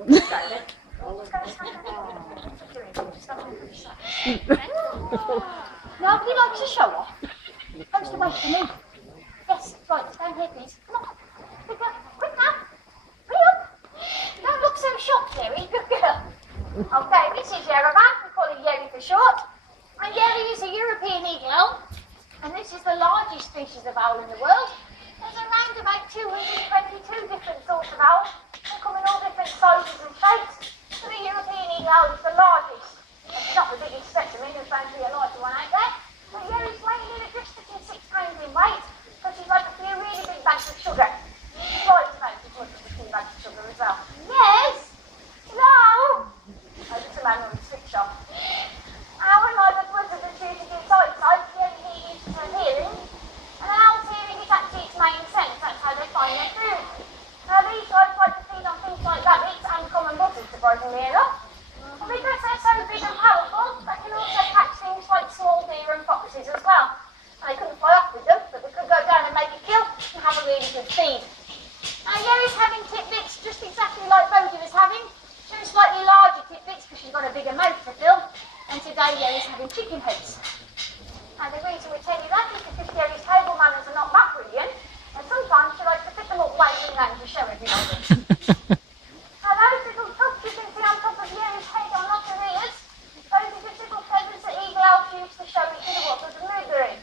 Nobody likes a show off. Comes to wait for me. Yes, right, stand here please. Come on. Good girl. Quick now. Hurry up. Don't look so shocked, Jerry. Good girl. Okay, this is Yerevan. We call him Yerry for short. And Yerry is a European eagle owl. And this is the largest species of owl in the world. There's around about 222 different sorts of owls. They come in all different sizes and shapes. So the European eagle owl is the largest. It's not the biggest specimen, there's bound to be a larger one out there. But Yerry's weighing in at just between 6 pounds in weight. Because she's like a few really big bags of sugar. Twice as much as one of the few bags of sugar as well. Yes? No? Oh, just a man with a switch off. When my dad was at the shooting inside, Yerry uses her hearing. And an owl's hearing is actually its main sense. That's how they find their food. Now these guys like to feed on things like rabbits and common buzzards, surprisingly enough. And because they're so big and powerful, they can also catch things like small deer and foxes as well. And they couldn't fly off with them, but they could go down and make a kill and have a really good feed. Now Yerry's having titbits just exactly like Bodie was having. Two slightly larger titbits because she's got a bigger mouth to fill. And today Yerry's having chicken heads. And the reason we tell you that is because Yerry's table manners are not that brilliant. And sometimes she likes to pick them up waving around to show everybody. Now those little tufts you can see on top of Yerry's head are not her ears. Those are just little feathers that eagle owls use to show each other what there's a mood they're in.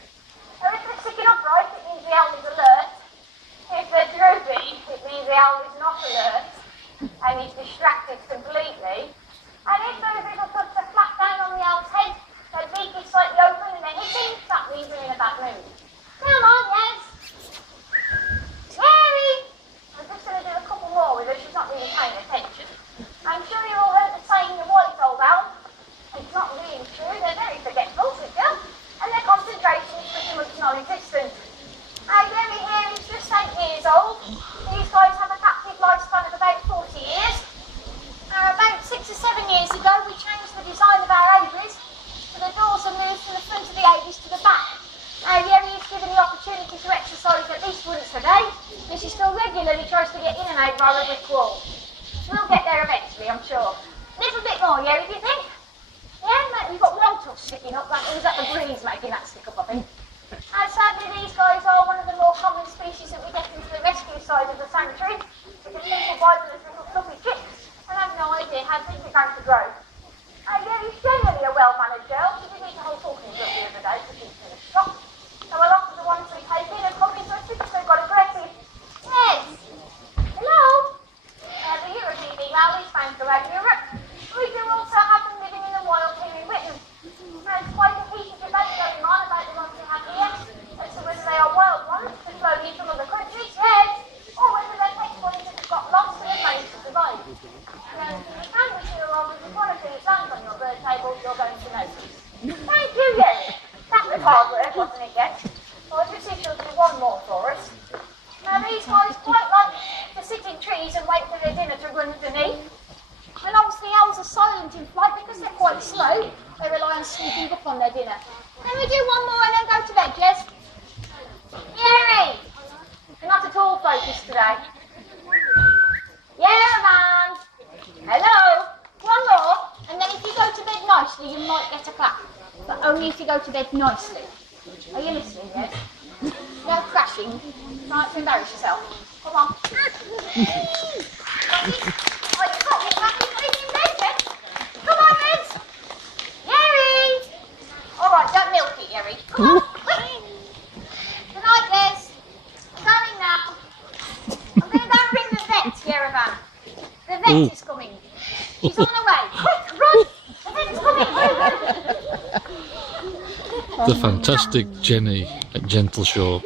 Now if they're sticking upright, it means the owl is alert. If they're droopy, it means the owl is not alert and he's distracted completely. And if those little tufts are flat down on the owl's head, their beak is slightly open and they're hitting, that means they're in a bad mood. Come on, yes. Terry! I'm just going to do a couple more with her, she's not really paying attention. I'm sure you all heard the saying, the white-old owl. It's not really true, they're very forgetful, good girl. And their concentration is pretty much non-existent. Yerry here is just 8 years old. These guys have a captive lifespan of about 40 years. About 6 or 7 years ago, we changed the design of our aviaries. So the doors are moved from the front of the aviaries to the back. Yerry is given the opportunity to exercise at least once a day, and she still regularly tries to get in and out via a brick wall. We'll get there eventually, I'm sure. A little bit more, Yerry, do you think? Yeah, mate, you've got one tuft sticking up. That was at the breeze making that stick up, I think. And sadly, these guys are one of the more common species that we get into the rescue side of the sanctuary, because people buy them as little fluffy chicks and have no idea how big they're going to grow. Yerry's generally a well-mannered girl. She did eat a whole talking dog the other day to keep her in a shop. So a lot of the ones we take in are probably such because they've got aggressive. Yes. Hello. The European eagle owl is found throughout Europe. We do also have them living in the wild here in Britain. There's quite a heated debate going on about the ones we have here, as to whether they are wild ones that flown in from other countries, yes, or whether they're pet ones that have got lost and have managed to survive. Now, if you can wish you along with one or two lands on your bird table, you're going to notice. Thank you, Yerry. That was hard work, wasn't it, yet? Well, I just think she'll do one more for us. Now, these guys quite like to sit in trees and wait for their dinner to run underneath. And obviously owls are silent in flight because they're quite slow. They rely on sneaking up on their dinner. Can we do one more and then go to bed, Jess? Yerry! You're not at all focused today. Yeah, man! Hello! One more, and then if you go to bed nicely, you might get a clap. But only if you go to bed nicely. Are you listening, yes? No crashing. Right, to embarrass yourself. Come on. Oh, you can't get back in bed then. Come on, Liz. Yerry! All right, don't milk it, Yerry. Come on, quick. Good night, Liz. I'm going now. I'm going to go and ring the vet, Yerevan. The vet is coming. She's on the way. Quick, run! The vet's coming. The fantastic Jenny at Gentleshaw.